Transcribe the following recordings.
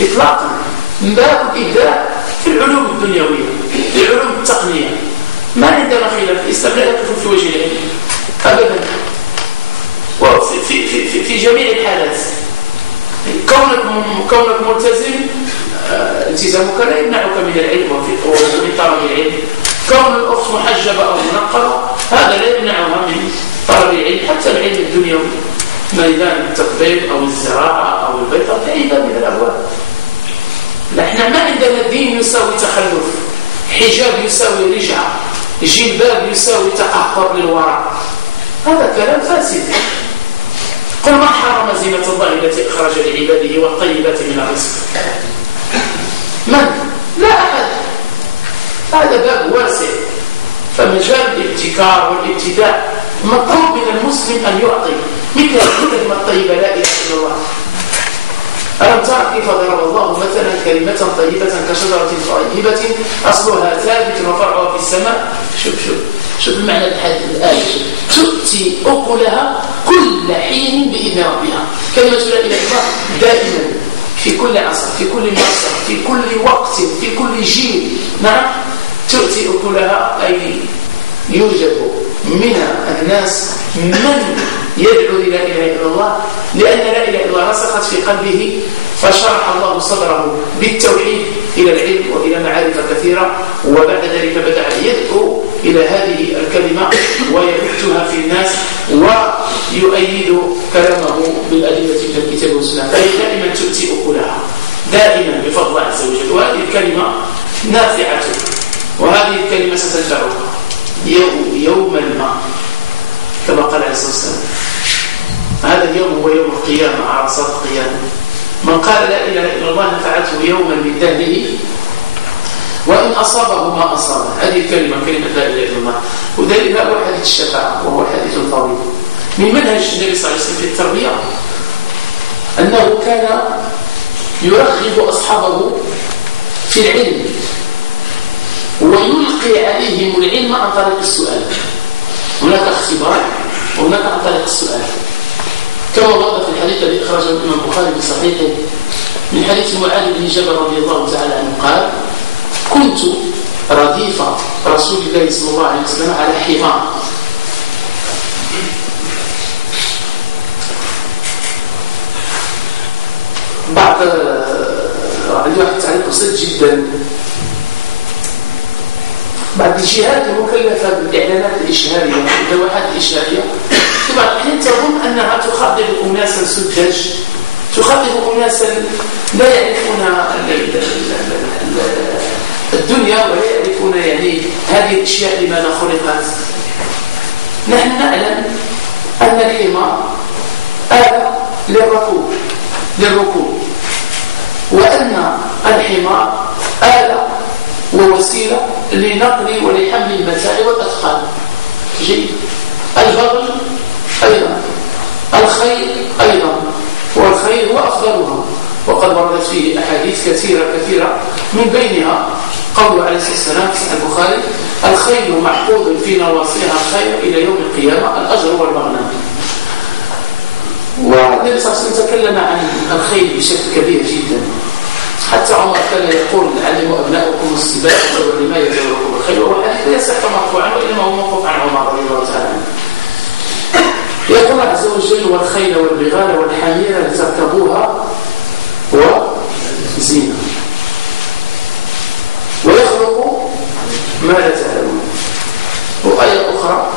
إطلاقا. من باب الإبداع في العلوم الدنيوية، في العلوم التقنية، ما عندنا خلاف. الإسلام لا يقف في وجه العلم أبدا، وفي في في في جميع الحالات. كونك ملتزم التزامك لا يمنعك من العلم ومن طلب العلم. كون الأخت محجبة أو منقبة هذا لا يمنعها من طلب العلم، حتى العلم الدنيوي، ميدان التطبيب أو الزراعة أو البيطر في أي باب من الأبواب. نحن ما عندنا دين يساوي تخلف، حجاب يساوي رجعة، جلباب يساوي تقهقر للوراء. هذا كلام فاسد. قل من حرم زينة الله التي أخرج لعباده والطيبات من الرزق؟ من؟ لا أحد. هذا باب واسع، فمجال الابتكار والابتداع مطلوب من المسلم أن يعطي. مثل الكلمة الطيبة لا إله إلا الله. ألم ترى كيف ضرب الله مثلا كلمة طيبة كشجرة طيبة أصلها ثابت وفرعها في السماء. شوف المعنى الآية. تؤتي أكلها كل حين بإذن ربها. كلمة لا إله إلا الله دائما في كل عصر، في كل مصر، في كل وقت، في كل جيل. نعم، تؤتي أكلها، أي يوجد من الناس من يدعو إلى إله إلا الله، لأن لا إله إلا الله رسخت في قلبه، فشرح الله صدره بالتوحيد إلى العلم وإلى معارف كثيرة، وبعد ذلك بدأ يدعو إلى هذه الكلمة ويبثها في الناس ويؤيد كلامه بالأدلة من الكتاب والسنة. فهي دائما تؤتي أكلها دائما بفضل الله عز وجل. وهذه الكلمة نافعة، وهذه الكلمة ستنفعك يوما ما، كما قال عليه الصلاة والسلام. هذا اليوم هو يوم القيامة، عرصات القيامة. من قال لا إله إلا الله نفعته يوما من دهره وإن أصابه ما أصابه. هذه الكلمة كلمة لا إله إلا الله. وذلك هو حديث الشفاعة، وهو حديث طويل. من منهج النبي صلى الله عليه وسلم في التربية أنه كان يرغب أصحابه في العلم ويلقي عليهم العلم عن طريق السؤال. هناك اختبار وهناك عن طريق السؤال، كما ورد في الحديث الذي أخرجه الإمام البخاري في صحيحه من حديث معاذ بن جبل رضي الله تعالى عنه قال: كنت رديف رسول الله صلى الله عليه وسلم على حمار، عندي واحد التعليق بسيط جدا. بعض الجهات المكلفة بالإعلانات الإشهارية والدواحات الإشهارية في بعض الأحيان تظن أنها تخاطب أناسا سذج، تخاطب أناسا لا يعرفون الدنيا ولا يعرفون يعني هذه الأشياء لماذا خلقت. نحن نعلم أن الحمار آلة للركوب، وأن الحمار آلة ووسيلة لنقل ولحمل المتاع والأثقال. جيد. البغل أيضا، الخيل أيضا، والخيل هو أفضلها، وقد وردت فيه أحاديث كثيرة من بينها قوله عليه الصلاة والسلام في البخاري: الخيل محفوظ في نواصيها الخير إلى يوم القيامة، الأجر والمغنم. والنبي صلى الله عليه وسلم تكلم عن الخيل بشكل كبير جدا، حتى عمر كان يقول: علموا أبناؤكم السباق والرماية وركوب الخيل، وهو حديث لا يصح مرفوعا وإنما هو موقوف عن عمر رضي الله تعالى عنه. يقول عز وجل: والخيل والبغال والحمير لتركبوها وزينة ويخلق ما لا تعلمون. وآية أخرى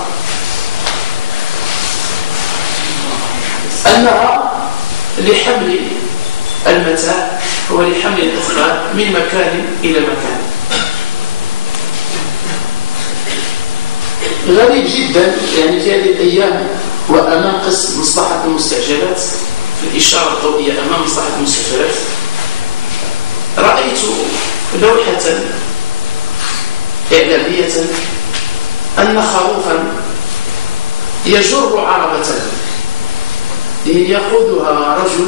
أنها لحمل المتاع ولحمل الأثقال من مكان إلى مكان. غريب جدا يعني في هذه الأيام وأمام قسم مصلحة المستعجلات في الإشارة الضوئية أمام مصلحة المستعجلات رأيت لوحة إعلامية أن خروفا يجر عربة يقودها رجل،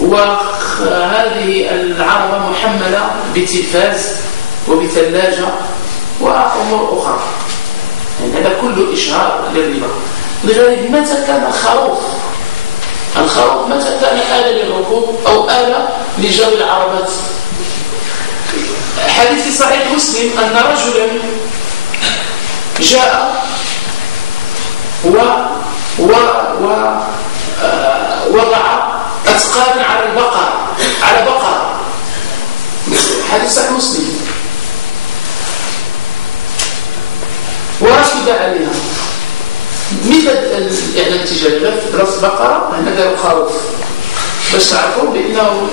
وهذه العربة محملة بتلفاز وبثلاجة وأمور أخرى. يعني هذا كله إشهار للربا. لغير متى كان الخروف متى كان آلة للركوب أو آلة لجر العربات. حديث في صحيح مسلم أن رجلا جاء ووضع أثقالا على البقرة، على بقرة، حديث صحيح مسلم، وركب عليها. مثل الإعلام التجاري راس بقرة هنا داروا خروف باش تعرفوا بأنه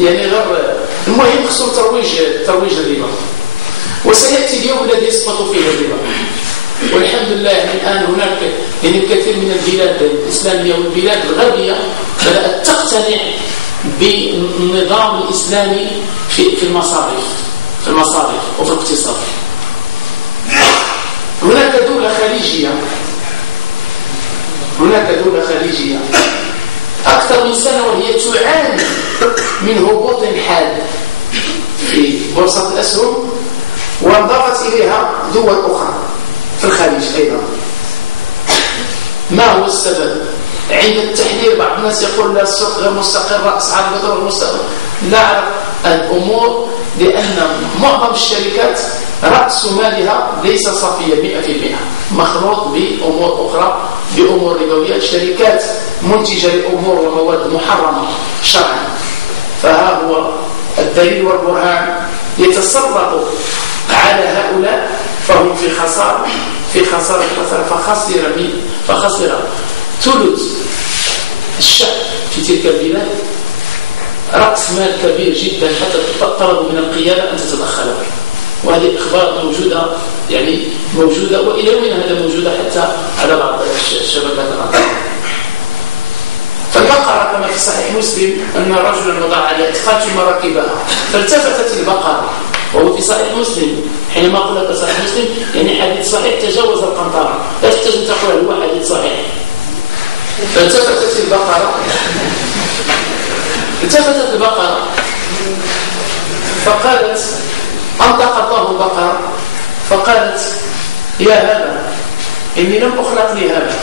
يعني غير المهم خصو ترويج الربا، وسيأتي اليوم الذي يسقط فيه الربا. والحمد لله يعني الآن هناك يعني الكثير من البلاد الإسلامية والبلاد الغربية بدأت تقتنع بالنظام الإسلامي في المصارف وفي الاقتصاد. هناك دولة خليجية أكثر من سنة وهي تعاني من هبوط حاد في بورصة الأسهم، وانضافت إليها دول أخرى في الخليج أيضا. ما هو السبب؟ عند التحليل بعض الناس يقول لا السوق غير مستقر، أسعار البترول مستقر. لا أعرف الأمور، لأن معظم الشركات رأس مالها ليس صافية 100%، مخلوط بأمور أخرى، بأمور ربوية، شركات منتجة لأمور ومواد محرمة شرعا. فها هو الدليل والبرهان. يتسلط على هؤلاء فهم في خسارة فخسر ثلث الشعب في تلك البلاد، رأس مال كبير جدا، حتى طلبوا من القيادة أن تتدخل. وهذه الأخبار موجودة وإلى يومنا هذا موجودة حتى على بعض الشبكات الأخرى. فالبقرة كما في صحيح مسلم أن رجلا وضع عليها أثقال ثم ركبها، فالتفتت البقرة، وهو في صحيح مسلم. حينما أقول لك صحيح مسلم يعني حديث صحيح تجاوز القنطرة، لا تحتاج أن تقول هو حديث صحيح. فالتفتت البقرة فقالت، أنطق الله البقرة فقالت يا هذا إني لم أخلق لهذا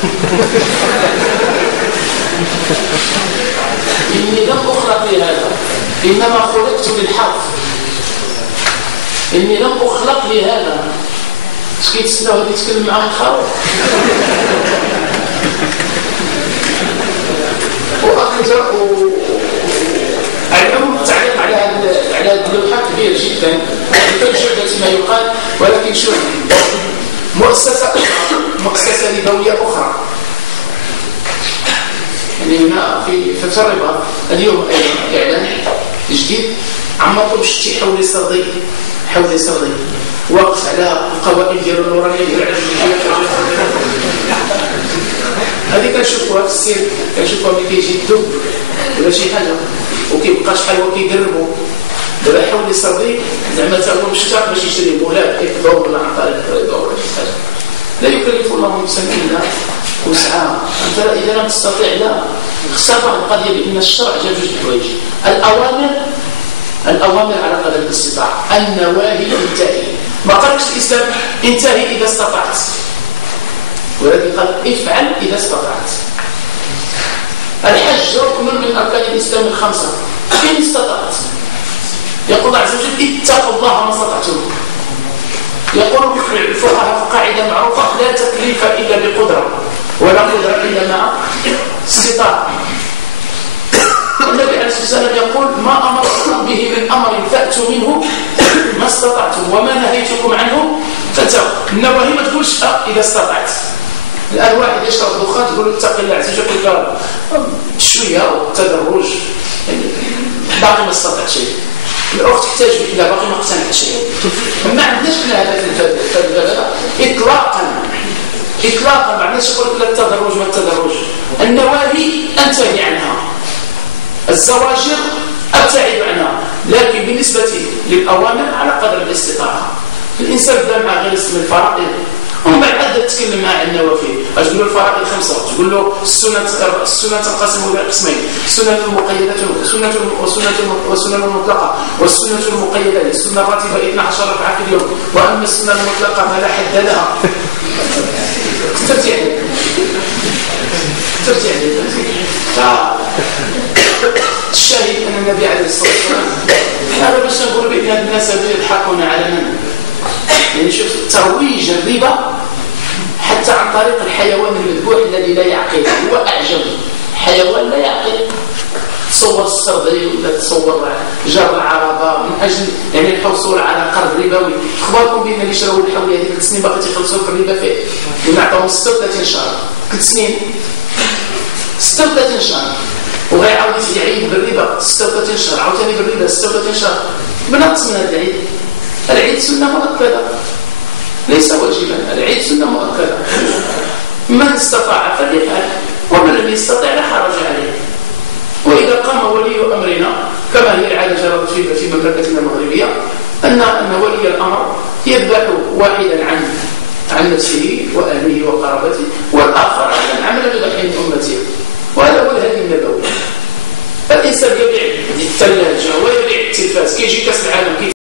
إني لم أخلق لهذا، إنما خلقت للحرف، إني لم أخلق لهذا. اش كيتسناو هذه يتكلم معاه الخروف؟ العموم التعليق على هذه اللوحة كبير جدا، بجودة ما يقال، ولكن شوف مؤسسة ربوية أخرى يعني هنا في الربا اليوم إعلان جديد عمركم شتي حولي صدي واقف على القوائم ديال النورانية ديال العلم. هذه كنشوفوها في السير، كنشوفوها ملي كيجي الدب ولا شي حاجة وكيبقى شحال وكيقربوا. دابا حولي صدي زعما تا هو مشتاق باش يشري مولاه كيفضل ولا عن طريق الرضا ولا شي حاجة. لا يكلف الله نفسا إلا وسعها. أنت إذا لم تستطيع لا خسر القضية، بأن الشرع جاب جوج الحوايج: الأوامر على قدر الاستطاعة، النواهي انتهي. ما قالش الإسلام انتهي إذا استطعت، ولكن قال افعل إذا استطعت. الحج ركن من أركان الإسلام الخمسة إن استطعت. يقول الله عز وجل اتقوا الله ما استطعتم. يقول الفقهاء قاعدة معروفة: لا تكليف إلا بقدرة، ولا قدرة إلا مع استطاعة. النبي عليه الصلاة والسلام يقول: ما أمرتكم به من أمر فأتوا منه ما استطعتم، وما نهيتكم عنه فانتهوا. النواهي ما تقولش إذا استطعت. الآن واحد يشرب دخان تقول له اتق الله عز وجل، قال شوية والتدرج يعني باقي ما استطعت شيء. الأخت تحتاج بك، لا باقي ما اقتنعت شيء. ما عندناش كنا هذا في البلد إطلاقا. ما عندناش يقول لك التدرج ما التدرج. النواهي أنتهي عنها، الزواجر أبتعد عنها، لكن بالنسبة للأوامر على قدر الاستطاعة. الإنسان بدا مع غير اسم الفرائض، ومن بعد تتكلم مع النوافل. تقول له الفرائض 5، تقول له السنة تنقسم إلى قسمين: السنة المقيدة والسنة المطلقة. والسنة المقيدة هي السنة الراتبة 12 ركعة في اليوم، وأما السنة المطلقة فلا حد لها. ترجع الشاهد أن النبي عليه الصلاة والسلام هذا باش نقول بأن هاد الناس يضحكون علينا، يعني شوف ترويج الربا حتى عن طريق الحيوان المذبوح الذي لا يعقل، هو أعجب حيوان لا يعقل. تصور السردي ولا تصور جر العربة من أجل يعني الحصول على قرض ربوي. أخباركم بأن اللي شراو الحولية هذه 3 سنين باقي تيخلصوا في الربا فيه، ونعطيهم 36 شهر 3 سنين 36 شهر، وغيعاود يعيد بالربا 36 شهر، عاوتاني بالربا 36 شهر. بنقص من هذا العيد. العيد سنة مؤكدة ليس واجبا، العيد سنة مؤكدة، من استطاع فليفعل ومن لم يستطع لا حرج عليه. وإذا قام ولي أمرنا كما هي العادة جرت في مملكتنا المغربية أن ولي الأمر يذبح واحدا عن نفسه وأهله وقرابته، والآخر عن عمل يضحي من أمته، وهذا هو الهدي النبوي. الإنسان يبيع الثلاجة ويبيع التلفاز، كيجي كأس العالم